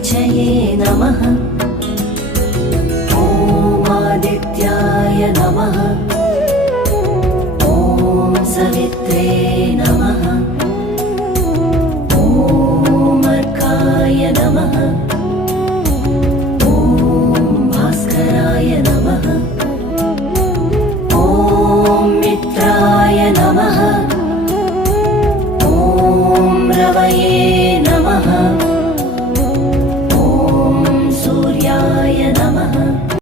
ऋषये नमः। ॐ आदित्याय नमः। ॐ सवित्रे नमः। ॐ अर्काय नमः। ॐ भास्कराय नमः। ॐ मित्राय नमः। ॐ रवये